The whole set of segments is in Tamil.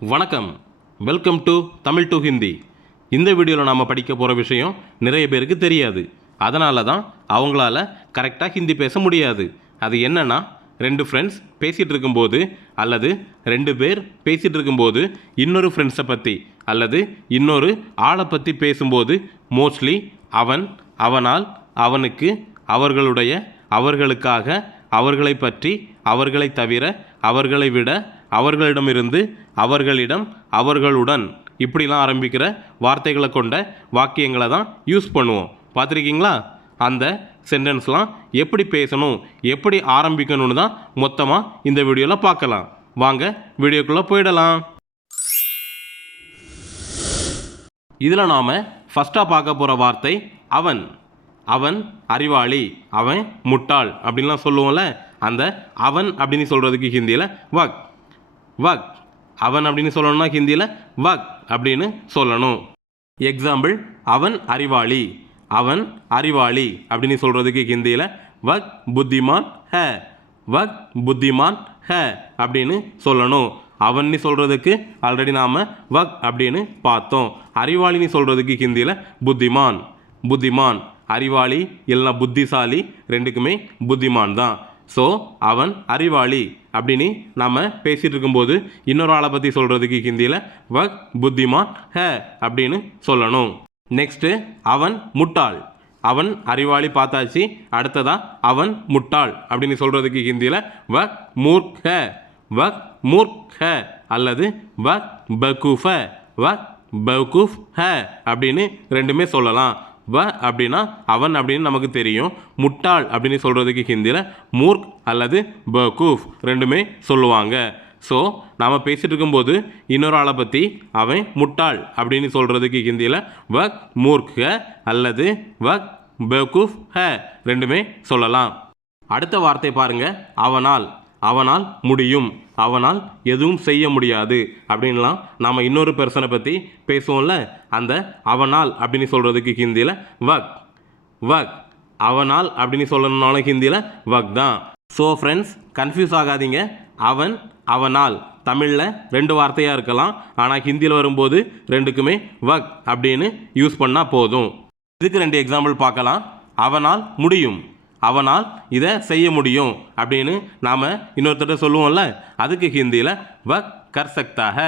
வணக்கம். Welcome to Tamil to Hindi இந்த வீடியோவில் நாம் படிக்க போகிற விஷயம் நிறைய பேருக்கு தெரியாது. அதனால தான் அவங்களால கரெக்டாக ஹிந்தி பேச முடியாது. அது என்னென்னா ரெண்டு ஃப்ரெண்ட்ஸ் பேசிகிட்டு இருக்கும்போது அல்லது ரெண்டு பேர் பேசிகிட்டு இருக்கும்போது இன்னொரு ஃப்ரெண்ட்ஸை பற்றி அல்லது இன்னொரு ஆளை பற்றி பேசும்போது மோஸ்ட்லி அவன் அவனால் அவனுக்கு அவர்களுடைய அவர்களுக்காக அவர்களை பற்றி அவர்களை தவிர அவர்களை விட அவர்களிடமிருந்து அவர்களிடம் அவர்களுடன் இப்படிலாம் ஆரம்பிக்கிற வார்த்தைகளை கொண்ட வாக்கியங்களை தான் யூஸ் பண்ணுவோம். பார்த்துருக்கீங்களா? அந்த சென்டென்ஸ்லாம் எப்படி பேசணும் எப்படி ஆரம்பிக்கணும்னு தான் மொத்தமாக இந்த வீடியோவில் பார்க்கலாம். வாங்க வீடியோக்குள்ளே போயிடலாம். இதில் நாம் ஃபஸ்ட்டாக பார்க்க போகிற வார்த்தை அவன். அவன் அறிவாளி அவன் முட்டாள் அப்படின்லாம் சொல்லுவோம்ல அந்த அவன் அப்படின்னு சொல்கிறதுக்கு ஹிந்தியில் வக். வக். அவன் அப்படின்னு சொல்லணும்னா ஹிந்தியில்? வக் அப்படின்னு சொல்லணும். எக்ஸாம்பிள் அவன் அறிவாளி. அவன் அறிவாளி அப்படின்னு சொல்கிறதுக்கு ஹிந்தியில் வக் புத்திமான் ஹ. வக் புத்திமான் ஹ அப்படின்னு சொல்லணும். அவன்னு சொல்கிறதுக்கு ஆல்ரெடி நாம் வக் அப்படின்னு பார்த்தோம். அறிவாளின்னு சொல்கிறதுக்கு ஹிந்தியில் புத்திமான். புத்திமான் அறிவாளி இல்லைனா புத்திசாலி ரெண்டுக்குமே புத்திமான் தான். ஸோ அவன் அறிவாளி. அப்படின்னு நம்ம பேசிகிட்டு இருக்கும்போது இன்னொரு ஆளை பற்றி சொல்கிறதுக்கு ஹிந்தியில் வக் புத்திமான் ஹ அப்படின்னு சொல்லணும். நெக்ஸ்ட்டு அவன் முட்டாள். அவன் அறிவாளி பார்த்தாச்சு அடுத்ததா அவன் முட்டாள் அப்படின்னு சொல்கிறதுக்கு ஹிந்தியில் வக் மூர்க் ஹ. வக் மூர்க் ஹ அல்லது வக் பகூஃப. வக் பகூஃப் ஹ அப்படின்னு ரெண்டுமே சொல்லலாம். வ அப்படின்னா அவன் அப்படின்னு நமக்கு தெரியும். முட்டாள் அப்படின்னு சொல்கிறதுக்கு ஹிந்தியில் மூர்க் அல்லது பகூஃப் ரெண்டுமே சொல்லுவாங்க. ஸோ நாம் பேசிகிட்டு இருக்கும்போது இன்னொரு ஆளை பற்றி அவன் முட்டாள் அப்படின்னு சொல்கிறதுக்கு ஹிந்தியில் வக் மூர்க் ஹ அல்லது வக் பெகூஃப் ஹ ரெண்டுமே சொல்லலாம். அடுத்த வார்த்தை பாருங்க. அவனால் அவனால் முடியும். அவனால் எதுவும் செய்ய முடியாது. அப்படின்லாம் நாம் இன்னொரு பெர்சனை பற்றி பேசுவோம்ல? அந்த அவனால் அப்படின்னு சொல்கிறதுக்கு ஹிந்தியில் வக். வக். அவனால் அப்படின்னு சொல்லணும்னாலும் ஹிந்தியில் வக் தான். ஸோ ஃப்ரெண்ட்ஸ் கன்ஃபியூஸ் ஆகாதீங்க. அவன் அவனால். தமிழில் ரெண்டு வார்த்தையாக இருக்கலாம். ஆனால் ஹிந்தியில் வரும்போது ரெண்டுக்குமே வக் அப்படின்னு யூஸ் பண்ணால் போதும். இதுக்கு ரெண்டு எக்ஸாம்பிள் பார்க்கலாம். அவனால் முடியும். அவனால் இதை செய்ய முடியும் அப்படின்னு நாம் இன்னொருத்தர்கிட்ட சொல்லுவோம்ல. அதுக்கு ஹிந்தியில் வக் கர் சக்தா ஹ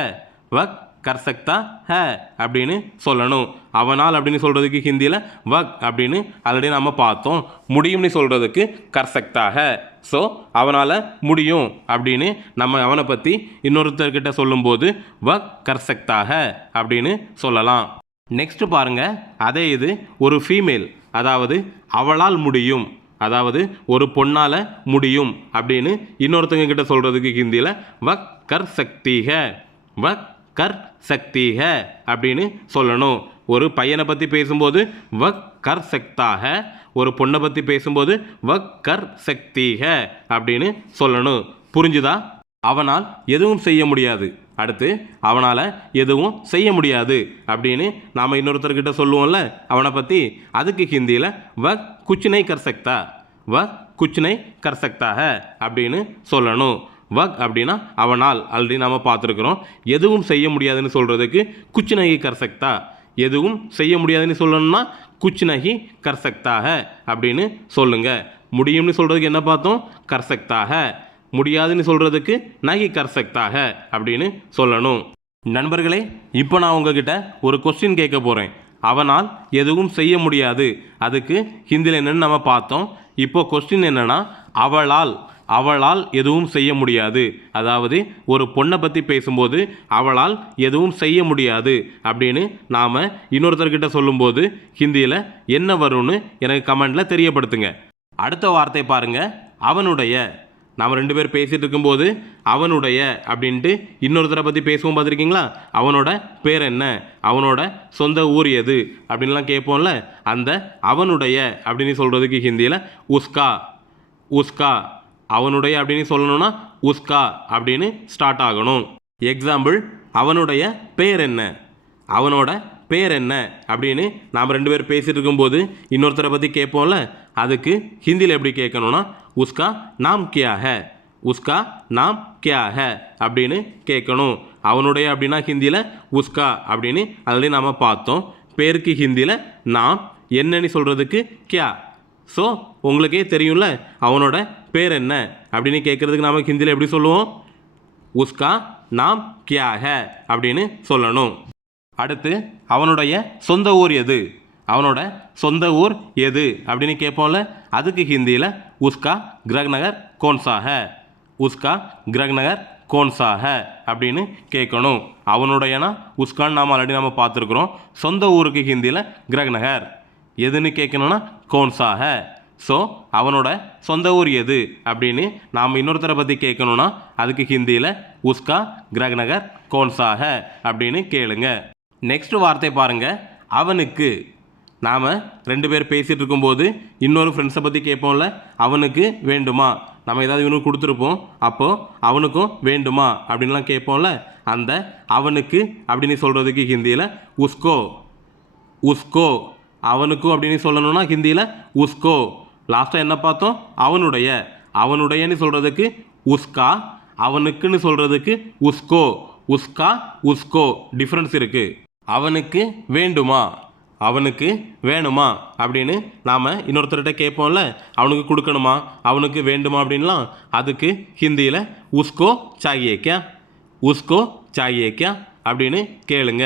வக் கர் சக்தா ஹ அப்படின்னு சொல்லணும். அவனால் அப்படின்னு சொல்கிறதுக்கு ஹிந்தியில் வக் அப்படின்னு ஆல்ரெடி நம்ம பார்த்தோம். முடியும்னு சொல்கிறதுக்கு கர் சக்தா ஹ ஸோ அவனால் முடியும் அப்படின்னு நம்ம அவனை பற்றி இன்னொருத்தர்கிட்ட சொல்லும்போது வக் கர் சக்தா ஹ அப்படின்னு சொல்லலாம். நெக்ஸ்ட் பாருங்க. அதே இது ஒரு ஃபீமேல் அதாவது அவளால் முடியும். அதாவது ஒரு பொண்ணால் முடியும் அப்படின்னு இன்னொருத்தங்க கிட்ட சொல்கிறதுக்கு ஹிந்தியில் வக் கர் சக்திக வக் கர் சக்திக அப்படின்னு சொல்லணும். ஒரு பையனை பற்றி பேசும்போது வக் கர் சக்தாக ஒரு பொண்ணை பற்றி பேசும்போது வக் கர் சக்திக அப்படின்னு சொல்லணும். புரிஞ்சுதா? அவனால் எதுவும் செய்ய முடியாது. அடுத்து அவனால் எதுவும் செய்ய முடியாது அப்படின்னு நாம் இன்னொருத்தர்கிட்ட சொல்லுவோம்ல அவனை பற்றி அதுக்கு ஹிந்தியில் வ குச்சினை கர்சக்தா வ குச்சினை கர்சக்தாக அப்படின்னு சொல்லணும். வக் அப்படின்னா அவனால் ஆல்ரெடி நாம் பார்த்துருக்குறோம். எதுவும் செய்ய முடியாதுன்னு சொல்கிறதுக்கு குச்சினகி கர்சக்தா. எதுவும் செய்ய முடியாதுன்னு சொல்லணும்னா குச்சினகி கர்சக்தாக அப்படின்னு சொல்லுங்கள் முடியும்னு சொல்கிறதுக்கு என்ன பார்த்தோம்? கர்சக்தாக. முடியாதுன்னு சொல்கிறதுக்கு நகி கர் சக்தாக அப்படின்னு சொல்லணும். நண்பர்களே இப்போ நான் உங்ககிட்ட ஒரு கொஸ்டின் கேட்க போகிறேன் அவனால் எதுவும் செய்ய முடியாது. அதுக்கு ஹிந்தியில் என்னென்னு நம்ம பார்த்தோம். இப்போ கொஸ்டின் என்னன்னா அவளால் அவளால் எதுவும் செய்ய முடியாது. அதாவது ஒரு பொண்ணை பற்றி பேசும்போது அவளால் எதுவும் செய்ய முடியாது அப்படின்னு நாம் இன்னொருத்தர்கிட்ட சொல்லும்போது ஹிந்தியில் என்ன வரும்னு எனக்கு கமெண்டில் தெரியப்படுத்துங்க. அடுத்த வார்த்தை பாருங்க. அவனுடைய நாம் ரெண்டு பேர் பேசிகிட்டு இருக்கும்போது அவனுடைய அப்படின்ட்டு இன்னொருத்தரை பற்றி பேசுவோம் பார்த்துருக்கீங்களா? அவனோட பேர் என்ன? அவனோட சொந்த ஊர் எது? அப்படின்லாம் கேட்போம்ல? அந்த அவனுடைய அப்படின்னு சொல்கிறதுக்கு ஹிந்தியில் உஸ்கா. உஸ்கா. அவனுடைய அப்படின்னு சொல்லணும்னா உஸ்கா அப்படின்னு ஸ்டார்ட் ஆகணும். எக்ஸாம்பிள் அவனுடைய பேர் என்ன? அவனோட பேர் என்ன? அப்படின்னு நாம் ரெண்டு பேர் பேசிகிட்டு இருக்கும்போது இன்னொருத்தரை பற்றி கேட்போம்ல? அதுக்கு ஹிந்தியில் எப்படி கேட்கணும்னா உஸ்கா நாம் கியா ஹே? உஸ்கா நாம் கியா ஹே? அப்படின்னு கேட்கணும். அவனுடைய அப்படின்னா ஹிந்தியில் உஸ்கா அப்படின்னு ஆல்ரெடி நாம் பார்த்தோம். பேருக்கு ஹிந்தியில் நாம் என்னன்னு சொல்கிறதுக்கு கியா ஸோ உங்களுக்கே தெரியும்ல அவனோட பேர் என்ன? அப்படின்னு கேட்குறதுக்கு நாம் ஹிந்தியில் எப்படி சொல்லுவோம்? உஸ்கா நாம் கியாக அப்படின்னு சொல்லணும். அடுத்து அவனுடைய சொந்த ஊர் எது? அவனோட சொந்த ஊர் எது அப்படின்னு கேட்போம்ல? அதுக்கு ஹிந்தியில் உஸ்கா கிரக்நகர் கோன்சாக. உஸ்கா கிரக்நகர் கோன்சாக அப்படின்னு கேட்கணும். அவனுடையனா உஸ்கான்னு நாம் ஆல்ரெடி நம்ம பார்த்துருக்குறோம். சொந்த ஊருக்கு ஹிந்தியில் கிரக்நகர். எதுன்னு கேட்கணும்னா கோன்சாக. ஸோ அவனோட சொந்த ஊர் எது அப்படின்னு நாம் இன்னொருத்தரை பற்றி கேட்கணும்னா அதுக்கு ஹிந்தியில் உஸ்கா கிரகநகர் கோன்சாக அப்படின்னு கேளுங்க. நெக்ஸ்ட் வார்த்தை பாருங்கள் அவனுக்கு நாம் ரெண்டு பேர் பேசிகிட்டு இருக்கும்போது இன்னொரு ஃப்ரெண்ட்ஸை பற்றி கேட்போம்ல அவனுக்கு வேண்டுமா? நம்ம ஏதாவது இவனுக்கு கொடுத்துருப்போம். அப்போது அவனுக்கும் வேண்டுமா? அப்படின்லாம் கேட்போம்ல அந்த அவனுக்கு அப்படின்னு சொல்கிறதுக்கு ஹிந்தியில் உஸ்கோ. உஸ்கோ. அவனுக்கும் அப்படின்னு சொல்லணும்னா ஹிந்தியில் உஸ்கோ. லாஸ்ட்டாக என்ன பார்த்தோம்? அவனுடைய. அவனுடையன்னு சொல்கிறதுக்கு உஸ்கா. அவனுக்குன்னு சொல்கிறதுக்கு உஸ்கோ. உஸ்கா உஸ்கோ. டிஃப்ரென்ஸ் இருக்குது அவனுக்கு வேண்டுமா? அவனுக்கு வேணுமா அப்படின்னு நாம் இன்னொருத்தர்கிட்ட கேட்போம்ல அவனுக்கு கொடுக்கணுமா அவனுக்கு வேண்டுமா அப்படின்லாம் அதுக்கு ஹிந்தியில் உஸ்கோ சாகியே கியா உஸ்கோ சாகியே கியா அப்படின்னு கேளுங்க.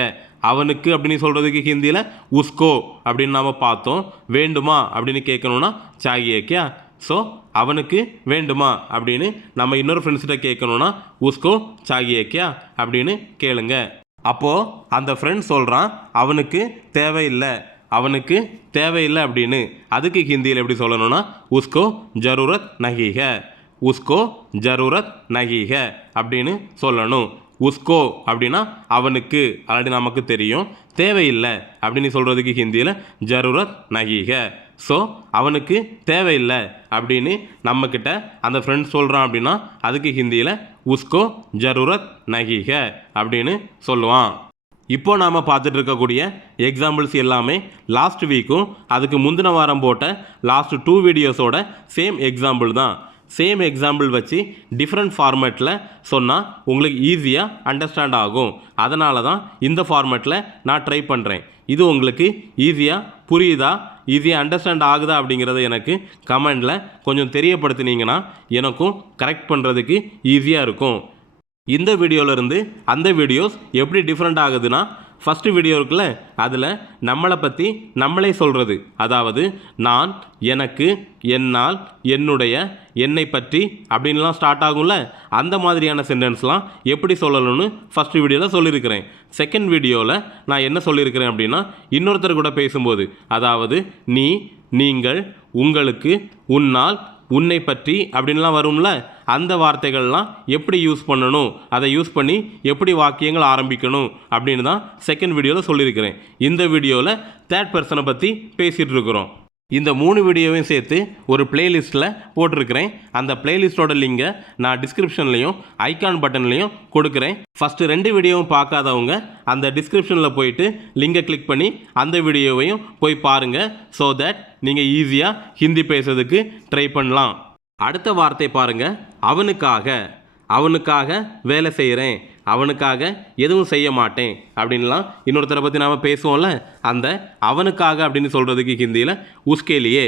அவனுக்கு அப்படின்னு சொல்கிறதுக்கு ஹிந்தியில் உஸ்கோ அப்படின்னு நாம் பார்த்தோம். வேண்டுமா அப்படின்னு கேட்கணுன்னா சாகியே கியா ஸோ அவனுக்கு வேண்டுமா அப்படின்னு நம்ம இன்னொரு ஃப்ரெண்ட்ஸ்கிட்ட கேட்கணுன்னா உஸ்கோ சாகியே கியா அப்படின்னு கேளுங்க. அப்போது அந்த ஃப்ரெண்ட் சொல்கிறான் அவனுக்கு தேவையில்லை அவனுக்கு தேவையில்லை அப்படின்னு. அதுக்கு ஹிந்தியில் எப்படி சொல்லணும்னா உஸ்கோ ஜரூரத் நகீக உஸ்கோ ஜரூரத் நகீக அப்படின்னு சொல்லணும். உஸ்கோ அப்படின்னா அவனுக்கு ஆல்ரெடி நமக்கு தெரியும் தேவையில்லை அப்படின்னு சொல்கிறதுக்கு ஹிந்தியில் ஜரூரத் நகீக ஸோ அவனுக்கு தேவையில்லை அப்படின்னு நம்மக்கிட்ட அந்த ஃப்ரெண்ட் சொல்கிறான் அப்படின்னா அதுக்கு ஹிந்தியில் உஸ்கோ ஜரூரத் நகிக அப்படின்னு சொல்லுவான். இப்போ நாம் பார்த்துட்டு இருக்கக்கூடிய எக்ஸாம்பிள்ஸ் எல்லாமே லாஸ்ட் வீக்கும் அதுக்கு முந்தின வாரம் போட்ட லாஸ்ட் டூ வீடியோஸோட சேம் எக்ஸாம்பிள் தான். சேம் எக்ஸாம்பிள் வச்சு டிஃப்ரெண்ட் ஃபார்மேட்டில் சொன்னால் உங்களுக்கு ஈஸியாக அண்டர்ஸ்டாண்ட் ஆகும். அதனால தான் இந்த ஃபார்மேட்டில் நான் ட்ரை பண்ணுறேன் இது உங்களுக்கு ஈஸியாக புரியுதா? ஈஸியாக அண்டர்ஸ்டாண்ட் ஆகுதா அப்படிங்கிறத எனக்கு கமெண்டில் கொஞ்சம் தெரியப்படுத்தினீங்கன்னா எனக்கும் கரெக்ட் பண்ணுறதுக்கு ஈஸியாக இருக்கும். இந்த வீடியோவிலேருந்து அந்த வீடியோஸ் எப்படி டிஃப்ரெண்ட் ஆகுதுன்னா ஃபஸ்ட்டு வீடியோ இருக்குல்ல அதில் நம்மளை பற்றி நம்மளே சொல்கிறது அதாவது நான் எனக்கு என்னால் என்னுடைய என்னை பற்றி அப்படின்லாம் ஸ்டார்ட் ஆகும்ல? அந்த மாதிரியான சென்டென்ஸ்லாம் எப்படி சொல்லணும்னு ஃபஸ்ட்டு வீடியோவில் சொல்லியிருக்கிறேன். செகண்ட் வீடியோவில் நான் என்ன சொல்லியிருக்கிறேன் அப்படின்னா இன்னொருத்தர் கூட பேசும்போது அதாவது நீ நீங்கள் உங்களுக்கு உன்னால் உன்னை பற்றி அப்படின்லாம் வரும்ல அந்த வார்த்தைகள்லாம் எப்படி யூஸ் பண்ணணும் அதை யூஸ் பண்ணி எப்படி வாக்கியங்கள் ஆரம்பிக்கணும் அப்படின்னு தான் செகண்ட் வீடியோவில் சொல்லியிருக்கிறேன். இந்த வீடியோவில் தேர்ட் பர்சனை பற்றி பேசிகிட்டு இருக்கிறோம். இந்த மூணு வீடியோவையும் சேர்த்து ஒரு பிளேலிஸ்ட்டில் போட்டிருக்கிறேன். அந்த பிளேலிஸ்ட்டோட லிங்கை நான் டிஸ்கிரிப்ஷன்லையும் ஐக்கான் பட்டன்லையும் கொடுக்குறேன். ஃபஸ்ட்டு ரெண்டு வீடியோவும் பார்க்காதவங்க அந்த டிஸ்கிரிப்ஷனில் போயிட்டு லிங்கை கிளிக் பண்ணி அந்த வீடியோவையும் போய் பாருங்கள் ஸோ தட் நீங்கள் ஈஸியாக ஹிந்தி பேசுறதுக்கு ட்ரை பண்ணலாம். அடுத்த வார்த்தை பாருங்க. அவனுக்காக அவனுக்காக வேலை செய்கிறேன் அவனுக்காக எதுவும் செய்ய மாட்டேன் அப்படின்லாம் இன்னொருத்தரை பற்றி நாம் பேசுவோம்ல? அந்த அவனுக்காக அப்படின்னு சொல்கிறதுக்கு ஹிந்தியில் உஸ்கேலியே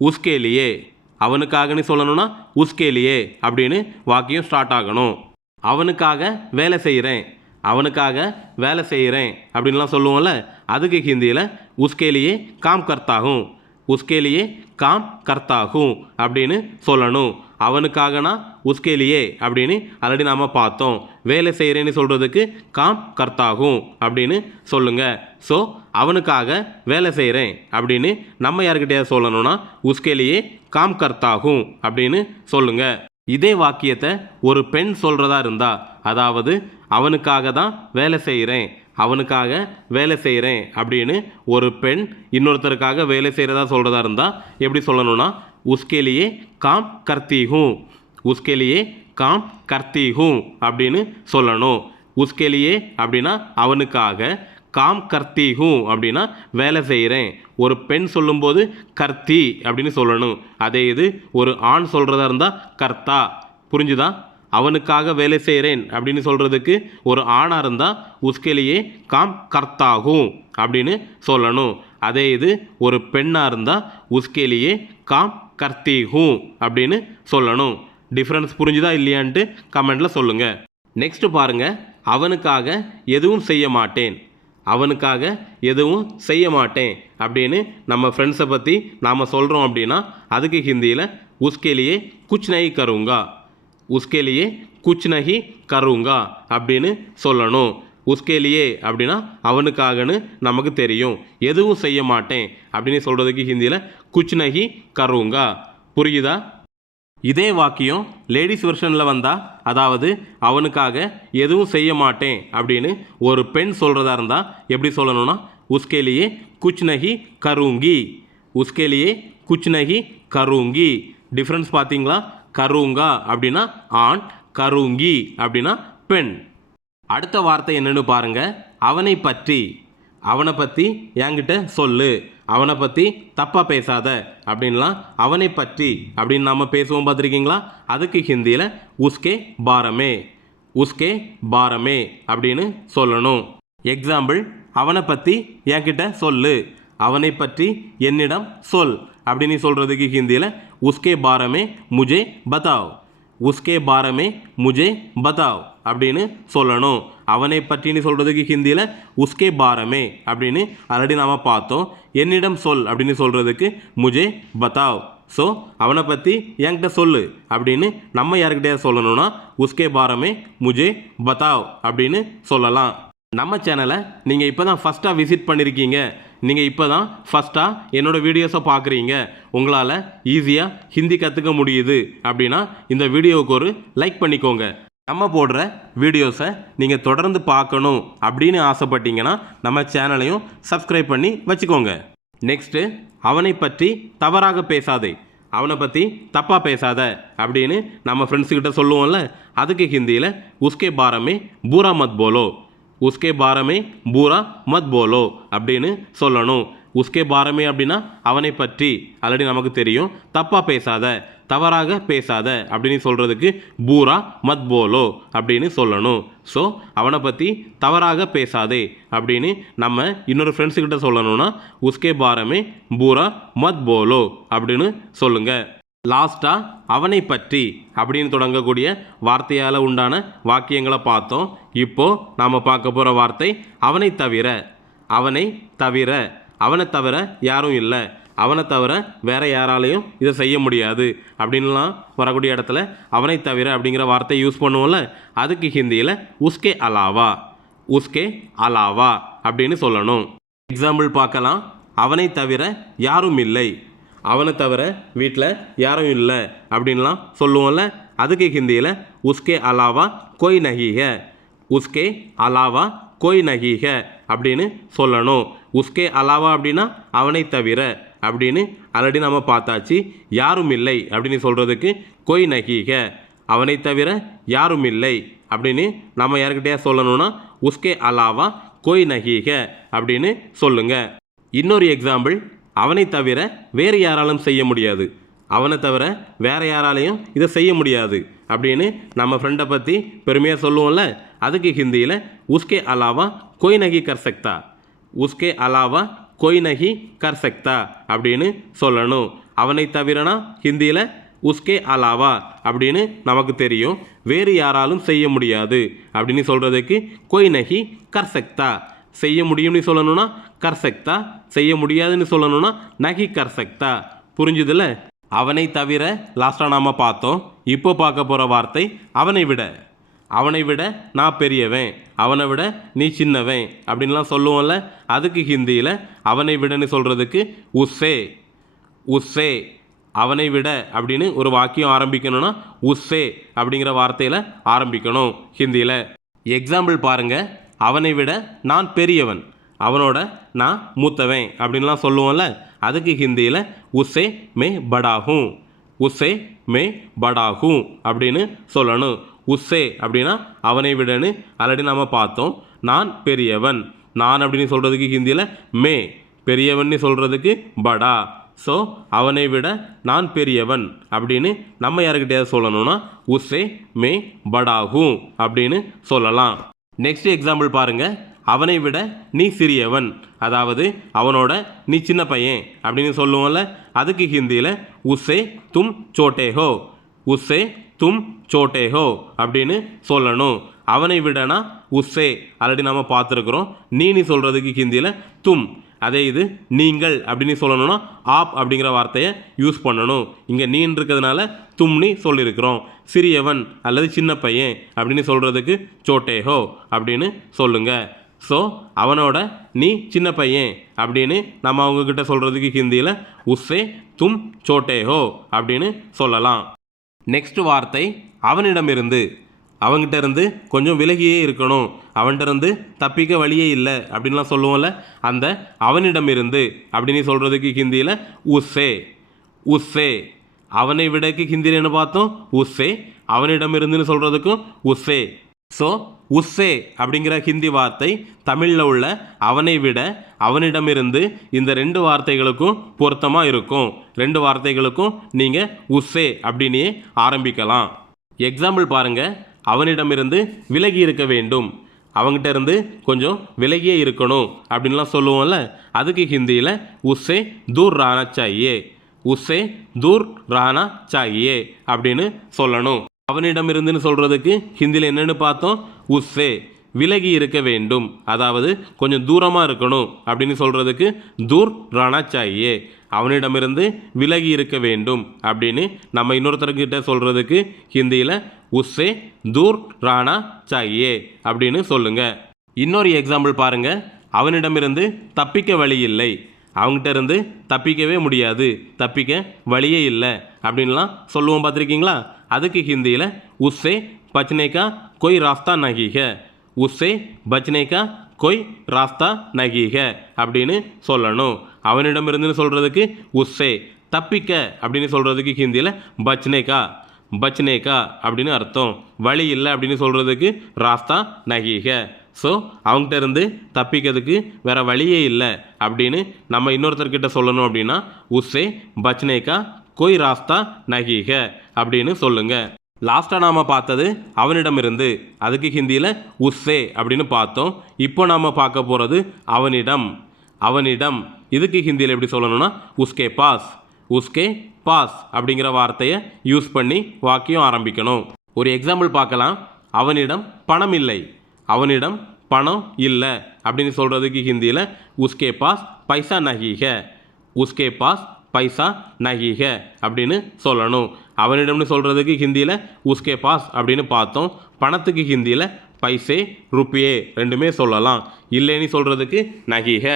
உஸ்கேலியே அவனுக்காகன்னு சொல்லணும்னா உஸ்கேலியே அப்படின்னு வாக்கியம் ஸ்டார்ட் ஆகணும். அவனுக்காக வேலை செய்கிறேன் அவனுக்காக வேலை செய்கிறேன் அப்படின்லாம் சொல்லுவோம்ல? அதுக்கு ஹிந்தியில் உஸ்கேலியே காம் கர்த்தாகும் உஸ்கேலியே காம் கர்த்தாகும் அப்படின்னு சொல்லணும். அவனுக்காகனா? உஸ்கேலியே அப்படின்னு ஆல்ரெடி நாம் பார்த்தோம். வேலை செய்கிறேன்னு சொல்கிறதுக்கு காம் கர்த்தாகும் அப்படின்னு சொல்லுங்கள் ஸோ அவனுக்காக வேலை செய்கிறேன் அப்படின்னு நம்ம யாருக்கிட்டையாவது சொல்லணும்னா உஸ்கேலியே காம் கர்த்தாகும் அப்படின்னு சொல்லுங்கள் இதே வாக்கியத்தை ஒரு பெண் சொல்கிறதா இருந்தா அதாவது அவனுக்காக தான் வேலை செய்கிறேன் அவனுக்காக வேலை செய்கிறேன் அப்படின்னு ஒரு பெண் இன்னொருத்தருக்காக வேலை செய்கிறதா சொல்கிறதா இருந்தால் எப்படி சொல்லணும்னா உஸ்கேலியே காம் கர்த்தி ஹூம் உஸ்கேலியே காம் கர்த்தி ஹூம் அப்படின்னு சொல்லணும். உஸ்கெலியே அப்படின்னா அவனுக்காக காம் கர்த்தி ஹூம் அப்படின்னா வேலை செய்கிறேன் ஒரு பெண் சொல்லும்போது கர்த்தி அப்படின்னு சொல்லணும். அதே இது ஒரு ஆண் சொல்கிறதா இருந்தால் கர்த்தா. புரிஞ்சுதா? அவனுக்காக வேலை செய்கிறேன் அப்படின்னு சொல்கிறதுக்கு ஒரு ஆணாக இருந்தால் உஸ்கெலியே காம் கர்த்தாகும் அப்படின்னு சொல்லணும். அதே இது ஒரு பெண்ணாக இருந்தால் உஸ்கெலியே காம் கர்த்திஹூ அப்படின்னு சொல்லணும். டிஃப்ரென்ஸ் புரிஞ்சுதா இல்லையான்ட்டு கமெண்டில் சொல்லுங்கள் நெக்ஸ்ட்டு பாருங்க. அவனுக்காக எதுவும் செய்ய மாட்டேன். அவனுக்காக எதுவும் செய்ய மாட்டேன் அப்படின்னு நம்ம ஃப்ரெண்ட்ஸை பற்றி நாம் சொல்கிறோம் அப்படின்னா அதுக்கு ஹிந்தியில் உஸ்கேலியே குச் நகி கருங்கா உஸ்கேலியே குச் நகி கருங்கா அப்படின்னு சொல்லணும். உஸ்கேலியே அப்படின்னா அவனுக்காகன்னு நமக்கு தெரியும். எதுவும் செய்ய மாட்டேன் அப்படின்னு சொல்கிறதுக்கு ஹிந்தியில் குச் நகி கருங்கா. புரியுதா? இதே வாக்கியம் லேடிஸ் வெர்ஷனில் வந்தால் அதாவது அவனுக்காக எதுவும் செய்ய மாட்டேன் அப்படின்னு ஒரு பெண் சொல்கிறதா இருந்தால் எப்படி சொல்லணும்னா உஸ்கேலியே குச் நஹி கருங்கி. உஸ்கேலியே குச் நகி கருங்கி. டிஃப்ரென்ஸ் பார்த்தீங்களா? கருங்கா அப்படின்னா ஆண் கருங்கி அப்படின்னா பெண். அடுத்த வார்த்தை என்னென்னு பாருங்க. அவனை பற்றி. அவனை பற்றி என்கிட்ட சொல்லு. அவனை பற்றி தப்பாக பேசாத. அப்படின்லாம் அவனை பற்றி அப்படின்னு நாம் பேசுவோம் பார்த்துருக்கீங்களா? அதுக்கு ஹிந்தியில் உஸ்கே பாரமே. உஸ்கே பாரமே அப்படின்னு சொல்லணும். எக்ஸாம்பிள் அவனை பற்றி என்கிட்ட சொல்லு. அவனை பற்றி என்னிடம் சொல் அப்படின்னு சொல்கிறதுக்கு ஹிந்தியில் உஸ்கே பாரமே முஜே பதாவ். உஸ்கே பாரமே முஜே பதாவ் அப்படின்னு சொல்லணும். அவனை பற்றின்னு சொல்கிறதுக்கு ஹிந்தியில் உஸ்கே பாரமே அப்படின்னு ஆல்ரெடி நாம் பார்த்தோம். என்னிடம் சொல் அப்படின்னு சொல்கிறதுக்கு முஜே பதாவ். ஸோ அவனை பற்றி என்கிட்ட சொல்லு அப்படின்னு நம்ம யாருக்கிட்டே சொல்லணும்னா உஸ்கே பாரமே முஜே பதாவ் அப்படின்னு சொல்லலாம். நம்ம சேனலை நீங்கள் இப்போ தான் ஃபஸ்ட்டாக விசிட் பண்ணியிருக்கீங்க நீங்கள் இப்போ தான் ஃபஸ்ட்டாக என்னோடய வீடியோஸை பார்க்குறீங்க உங்களால் ஈஸியாக ஹிந்தி கற்றுக்க முடியுது. அப்படின்னா இந்த வீடியோவுக்கு ஒரு லைக் பண்ணிக்கோங்க. நம்ம போடுற வீடியோஸை நீங்கள் தொடர்ந்து பார்க்கணும் அப்படின்னு ஆசைப்பட்டீங்கன்னா நம்ம சேனலையும் சப்ஸ்கிரைப் பண்ணி வச்சுக்கோங்க. நெக்ஸ்ட்டு அவனை பற்றி தவறாக பேசாதே. அவனை பற்றி தப்பாக பேசாத அப்படின்னு நம்ம ஃப்ரெண்ட்ஸுக்கிட்ட சொல்லுவோம்ல அதுக்கு ஹிந்தியில் உஸ்கே பாரமே பூரா மத் போலோ. உஸ்கே பாரமே பூரா மத் போலோ அப்படின்னு சொல்லணும். உஸ்கே பாரமே அப்படின்னா அவனை பற்றி ஆல்ரெடி நமக்கு தெரியும். தப்பாக பேசாத தவறாக பேசாத அப்படின்னு சொல்கிறதுக்கு பூரா மத் போலோ அப்படின்னு சொல்லணும். ஸோ அவனை பற்றி தவறாக பேசாதே அப்படின்னு நம்ம இன்னொரு ஃப்ரெண்ட்ஸுக்கிட்ட சொல்லணும்னா உஸ்கே பாரமே பூரா மத் போலோ அப்படின்னு சொல்லுங்கள் லாஸ்ட்டாக அவனை பற்றி அப்படின்னு தொடங்கக்கூடிய வார்த்தையால் உண்டான வாக்கியங்களை பார்த்தோம். இப்போ நாம் பார்க்க போகிற வார்த்தை அவனை தவிர. அவனை தவிர. அவனை தவிர யாரும் இல்லை. அவனை தவிர வேறு யாராலையும் இதை செய்ய முடியாது. அப்படின்லாம் வரக்கூடிய இடத்துல அவனை தவிர அப்படிங்கிற வார்த்தையை யூஸ் பண்ணுவோம்ல அதுக்கு ஹிந்தியில் உஸ்கே அலாவா. உஸ்கே அலாவா அப்படின்னு சொல்லணும். எக்ஸாம்பிள் பார்க்கலாம். அவனை தவிர யாரும் இல்லை. அவனை தவிர வீட்டில் யாரும் இல்லை அப்படின்லாம் சொல்லுவோம்ல. அதுக்கு ஹிந்தியில் உஸ்கே அலாவா கொய் நஹி உஸ்கே அலாவா கொய் நஹி அப்படின்னு சொல்லணும். உஸ்கே அலாவா அப்படின்னா அவனை தவிர அப்படின்னு ஆல்ரெடி நம்ம பார்த்தாச்சு. யாரும் இல்லை அப்படின்னு சொல்கிறதுக்கு கொய் நகீக அவனை தவிர யாரும் இல்லை அப்படின்னு நம்ம யாருக்கிட்டே சொல்லணும்னா உஸ்கே அலாவா கொய் நகீக அப்படின்னு சொல்லுங்கள் இன்னொரு எக்ஸாம்பிள் அவனை தவிர வேறு யாராலும் செய்ய முடியாது. அவனை தவிர வேறு யாராலையும் இதை செய்ய முடியாது அப்படின்னு நம்ம ஃப்ரெண்டை பற்றி பெருமையாக சொல்லுவோம்ல? அதுக்கு ஹிந்தியில் உஸ்கே அலாவா கொய் நகி கர் சக்தா? உஸ்கே அலாவா கொய் நகி கர் சக்தா? அப்படின்னு சொல்லணும். அவனை தவிரனா ஹிந்தியில் உஸ்கே அலாவா? அப்படின்னு நமக்கு தெரியும். வேறு யாராலும் செய்ய முடியாது அப்படின்னு சொல்கிறதுக்கு கொய் நகி கர் சக்தா? செய்ய முடியும்னு சொல்லணும்னா கர்சக்தா செய்ய முடியாதுன்னு சொல்லணும்னா நகி கர்சக்தா. புரிஞ்சுதுல அவனை தவிர லாஸ்ட்டாக நாம் பார்த்தோம். இப்போ பார்க்க போகிற வார்த்தை அவனை விட. அவனை விட நான் பெரியவன் அவனை விட நீ சின்னவன் அப்படின்லாம் சொல்லுவோம்ல அதுக்கு ஹிந்தியில் அவனை விடன்னு சொல்கிறதுக்கு உஸ்ஸே. உஸ்ஸே அவனை விட அப்படின்னு ஒரு வாக்கியம் ஆரம்பிக்கணும்னா உஸ்ஸே அப்படிங்கிற வார்த்தையில் ஆரம்பிக்கணும் ஹிந்தியில். எக்ஸாம்பிள் பாருங்கள் அவனை விட நான் பெரியவன் அவனோட நான் மூத்தவன் அப்படின்லாம் சொல்லுவோம்ல அதுக்கு ஹிந்தியில் உஸ்ஸே மே படாகும் உஸ்ஸே மே படாகும் அப்படின்னு சொல்லணும். உஸ்ஸே அப்படின்னா அவனை விடன்னு ஆல்ரெடி நம்ம பார்த்தோம். நான் பெரியவன் நான் அப்படின்னு சொல்கிறதுக்கு ஹிந்தியில் மே பெரியவன்னு சொல்கிறதுக்கு படா. ஸோ அவனை விட நான் பெரியவன் அப்படின்னு நம்ம யாருக்கிட்டையாவது சொல்லணும்னா உஸ்ஸே மே படாகும் அப்படின்னு சொல்லலாம். நெக்ஸ்ட் எக்ஸாம்பிள் பாருங்கள் அவனை விட நீ சிறியவன். அதாவது அவனோட நீ சின்ன பையன் அப்படின்னு சொல்லுவோம்ல அதுக்கு ஹிந்தியில் உஸ்ஸே தும் சோட்டேஹோ. உஸ்ஸே தும் சோட்டேஹோ அப்படின்னு சொல்லணும். அவனை விடனா உஸ்ஸே ஆல்ரெடி நம்ம பார்த்துருக்குறோம். நீ நீ சொல்கிறதுக்கு ஹிந்தியில் தும். அதே இது நீங்கள் அப்படின்னு சொல்லணும்னா ஆப் அப்படிங்கிற வார்த்தையை யூஸ் பண்ணணும். இங்கே நீன் இருக்கிறதுனால தும்னி சொல்லியிருக்கிறோம். சிறியவன் அல்லது சின்ன பையன் அப்படின்னு சொல்கிறதுக்கு சோட்டேஹோ அப்படின்னு சொல்லுங்க. ஸோ அவனோட நீ சின்ன பையன் அப்படின்னு நம்ம அவங்கக்கிட்ட சொல்கிறதுக்கு ஹிந்தியில் உஸ்ஸே தும் சோட்டேஹோ அப்படின்னு சொல்லலாம். நெக்ஸ்ட் வார்த்தை அவனிடமிருந்து. அவன்கிட்ட இருந்து கொஞ்சம் விலகியே இருக்கணும். அவன்கிட்ட இருந்து தப்பிக்க வழியே இல்லை அப்படின்லாம் சொல்லுவோம்ல அந்த அவனிடமிருந்து அப்படின்னு சொல்கிறதுக்கு ஹிந்தியில் உஸ்ஸே உஸ்ஸே. அவனை விடக்கு ஹிந்தியில் என்ன பார்த்தோம்? உஸ்ஸே. அவனிடமிருந்துன்னு சொல்கிறதுக்கும் உஸ்ஸே. ஸோ உஸ்ஸே அப்படிங்கிற ஹிந்தி வார்த்தை தமிழில் உள்ள அவனை விட அவனிடமிருந்து இந்த ரெண்டு வார்த்தைகளுக்கும் பொருத்தமாக இருக்கும். ரெண்டு வார்த்தைகளுக்கும் நீங்கள் உஸ்ஸே அப்படின்னே ஆரம்பிக்கலாம். எக்ஸாம்பிள் பாருங்கள் அவனிடமிருந்து விலகி இருக்க வேண்டும். அவங்ககிட்ட இருந்து கொஞ்சம் விலகியே இருக்கணும் அப்படின்லாம் சொல்லுவோம்ல அதுக்கு ஹிந்தியில் உஸ்ஸே தூர் ரானா சாயே உஸ்ஸே தூர் ரானா சாயே அப்படின்னு சொல்லணும். அவனிடமிருந்துன்னு சொல்கிறதுக்கு ஹிந்தியில் என்னென்னு பார்த்தோம்? உஸ்ஸே விலகி இருக்க வேண்டும். அதாவது கொஞ்சம் தூரமாக இருக்கணும் அப்படின்னு சொல்கிறதுக்கு தூர் ரானா சாயே அவனிடமிருந்து விலகி இருக்க வேண்டும் அப்படின்னு நம்ம இன்னொருத்தர்கிட்ட சொல்கிறதுக்கு ஹிந்தியில் உஸ்ஸே தூர் ராணா சாயே அப்படின்னு சொல்லுங்க. இன்னொரு எக்ஸாம்பிள் பாருங்க. அவனிடமிருந்து தப்பிக்க வழி இல்லை. அவங்ககிட்ட இருந்து தப்பிக்கவே முடியாது. தப்பிக்க வழியே இல்லை அப்படின்லாம் சொல்லுவோம் பார்த்துருக்கீங்களா? அதுக்கு ஹிந்தியில் உஸ்ஸே பச்னேக்கா கொய் ராஸ்தா நகிக உஸ்ஸே பச்னேக்கா கொய் ராஸ்தா நகிக அப்படின்னு சொல்லணும். அவனிடமிருந்துன்னு சொல்கிறதுக்கு உஸ்ஸே தப்பிக்க அப்படின்னு சொல்கிறதுக்கு ஹிந்தியில் பச்னேகா பச்னேகா அப்படின்னு அர்த்தம். வழி இல்லை அப்படின்னு சொல்கிறதுக்கு ராஸ்தா நகிக. ஸோ அவங்ககிட்ட இருந்து தப்பிக்கிறதுக்கு வேற வழியே இல்லை அப்படின்னு நம்ம இன்னொருத்தர்கிட்ட சொல்லணும் அப்படின்னா உஸ்ஸே பச்னேகா கொய் ராஸ்தா நகிக அப்படின்னு சொல்லுங்கள் லாஸ்ட்டாக நாம் பார்த்தது அவனிடமிருந்து. அதுக்கு ஹிந்தியில் உஸ்ஸே அப்படின்னு பார்த்தோம். இப்போ நாம் பார்க்க போகிறது அவனிடம். அவனிடம். இதுக்கு ஹிந்தியில் எப்படி சொல்லணும்னா உஸ்கே பாஸ் உஸ்கே பாஸ் அப்படிங்கிற வார்த்தையை யூஸ் பண்ணி வாக்கியம் ஆரம்பிக்கணும். ஒரு எக்ஸாம்பிள் பார்க்கலாம். அவனிடம் பணம் இல்லை. அவனிடம் பணம் இல்லை அப்படின்னு சொல்கிறதுக்கு ஹிந்தியில் உஸ்கே பாஸ் பைசா நகிக உஸ்கே பாஸ் பைசா நகிக அப்படின்னு சொல்லணும். அவனிடம்னு சொல்கிறதுக்கு ஹிந்தியில் உஸ்கே பாஸ் அப்படின்னு பார்த்தோம். பணத்துக்கு ஹிந்தியில் பைசே ருப்பியே ரெண்டுமே சொல்லலாம். இல்லைன்னு சொல்கிறதுக்கு நகிக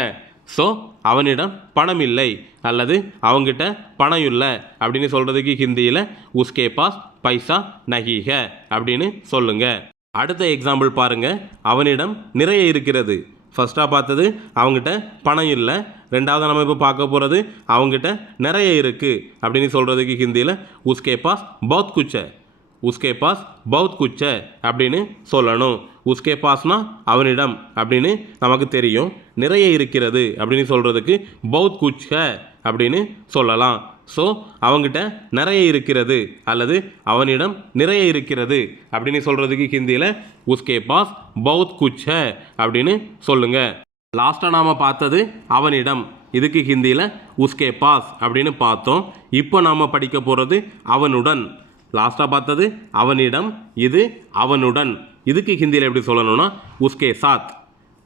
ஸோ அவனிடம் பணம் இல்லை அல்லது அவங்ககிட்ட பணம் இல்லை அப்படின்னு சொல்கிறதுக்கு ஹிந்தியில் உஸ்கே பாஸ் பைசா நகிக அப்படின்னு சொல்லுங்க. அடுத்த எக்ஸாம்பிள் பாருங்கள் அவனிடம் நிறைய இருக்கிறது. ஃபஸ்ட்டாக பார்த்தது அவங்ககிட்ட பணம் இல்லை ரெண்டாவது நம்ம இப்போ பார்க்க போகிறது அவங்ககிட்ட நிறைய இருக்குது அப்படின்னு சொல்கிறதுக்கு ஹிந்தியில் உஸ்கே பாஸ் பௌத் குச்ச உஸ்கே பாஸ் பௌத் குச்ச அப்படின்னு சொல்லணும். உஸ்கே பாஸ்னா அவனிடம் அப்படின்னு நமக்கு தெரியும். நிறைய இருக்கிறது அப்படின்னு சொல்கிறதுக்கு பௌத் குச்ச அப்படின்னு சொல்லலாம். ஸோ அவங்ககிட்ட நிறைய இருக்கிறது அல்லது அவனிடம் நிறைய இருக்கிறது அப்படின்னு சொல்கிறதுக்கு ஹிந்தியில் உஸ்கே பாஸ் பௌத் குச்ச அப்படின்னு சொல்லுங்கள் லாஸ்ட்டாக நாம் பார்த்தது அவனிடம். இதுக்கு ஹிந்தியில் உஸ்கே பாஸ் அப்படின்னு பார்த்தோம். இப்போ நாம் படிக்க போகிறது அவனுடன். லாஸ்ட்டாக பார்த்தது அவனிடம் இது அவனுடன். இதுக்கு ஹிந்தியில் எப்படி சொல்லணும்னா உஸ்கே சாத்.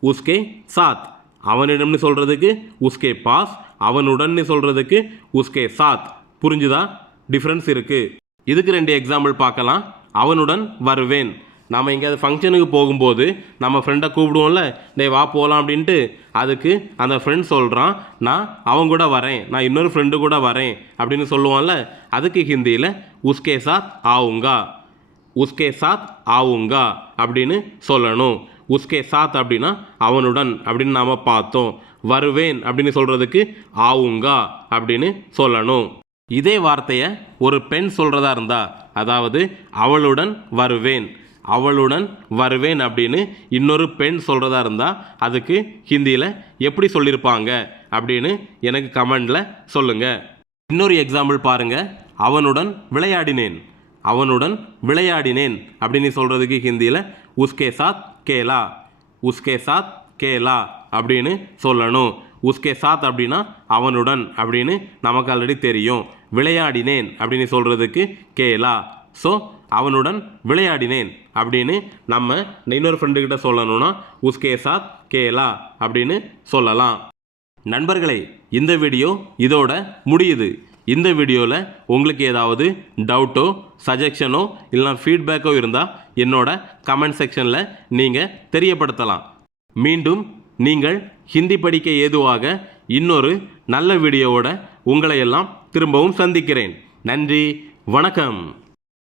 உஸ்கே சாத். அவனிடம்னு சொல்கிறதுக்கு உஸ்கே பாஸ் அவனுடன்னு சொல்கிறதுக்கு உஸ்கே சாத். புரிஞ்சுதா? டிஃப்ரென்ஸ் இருக்குது இதுக்கு ரெண்டு எக்ஸாம்பிள் பார்க்கலாம். அவனுடன் வருவேன். நம்ம எங்கேயாவது ஃபங்க்ஷனுக்கு போகும்போது நம்ம ஃப்ரெண்டை கூப்பிடுவோம்ல டேய் வா போகலாம் அப்படின்ட்டு அதுக்கு அந்த ஃப்ரெண்ட் சொல்கிறான் நான் அவன் கூட வரேன் நான் இன்னொரு ஃப்ரெண்டு கூட வரேன் அப்படின்னு சொல்லுவான்ல அதுக்கு ஹிந்தியில் உஸ்கே சாத் ஆவுங்கா உஸ்கே சாத் ஆவுங்கா அப்படின்னு சொல்லணும். உஸ்கே சாத் அப்படின்னா அவனுடன் அப்படின்னு நாம் பார்த்தோம். வருவேன் அப்படின்னு சொல்கிறதுக்கு ஆவுங்கா அப்படின்னு சொல்லணும். இதே வார்த்தையை ஒரு பெண் சொல்கிறதா இருந்தா அதாவது அவளுடன் வருவேன் அவளுடன் வருவேன் அப்படின்னு இன்னொரு பெண் சொல்கிறதா இருந்தால் அதுக்கு ஹிந்தியில் எப்படி சொல்லியிருப்பாங்க அப்படின்னு எனக்கு கமெண்டில் சொல்லுங்கள் இன்னொரு எக்ஸாம்பிள் பாருங்க. அவனுடன் விளையாடினேன். அவனுடன் விளையாடினேன் அப்படின்னு சொல்கிறதுக்கு ஹிந்தியில் உஸ்கே சாத் கேலா. உஸ்கே சாத் கேலா அப்படின்னு சொல்லணும். உஸ்கே சாத் அப்படின்னா அவனுடன் அப்படின்னு நமக்கு ஆல்ரெடி தெரியும். விளையாடினேன் அப்படின்னு சொல்கிறதுக்கு கேலா. ஸோ அவனுடன் விளையாடினேன் அப்படின்னு நம்ம இன்னொரு ஃப்ரெண்டுக்கிட்ட சொல்லணும்னா உஸ்கே சாத் கேலா அப்படின்னு சொல்லலாம். நண்பர்களே இந்த வீடியோ இதோட முடியுது. இந்த வீடியோவில் உங்களுக்கு ஏதாவது டவுட்டோ சஜஷனோ இல்லைனா ஃபீட்பேக்கோ இருந்தால் என்னோட கமெண்ட் செக்ஷனில் நீங்கள் தெரியப்படுத்தலாம். மீண்டும் நீங்கள் ஹிந்தி படிக்க ஏதுவாக இன்னொரு நல்ல வீடியோவோட உங்களை எல்லாம் திரும்பவும் சந்திக்கிறேன். நன்றி வணக்கம்.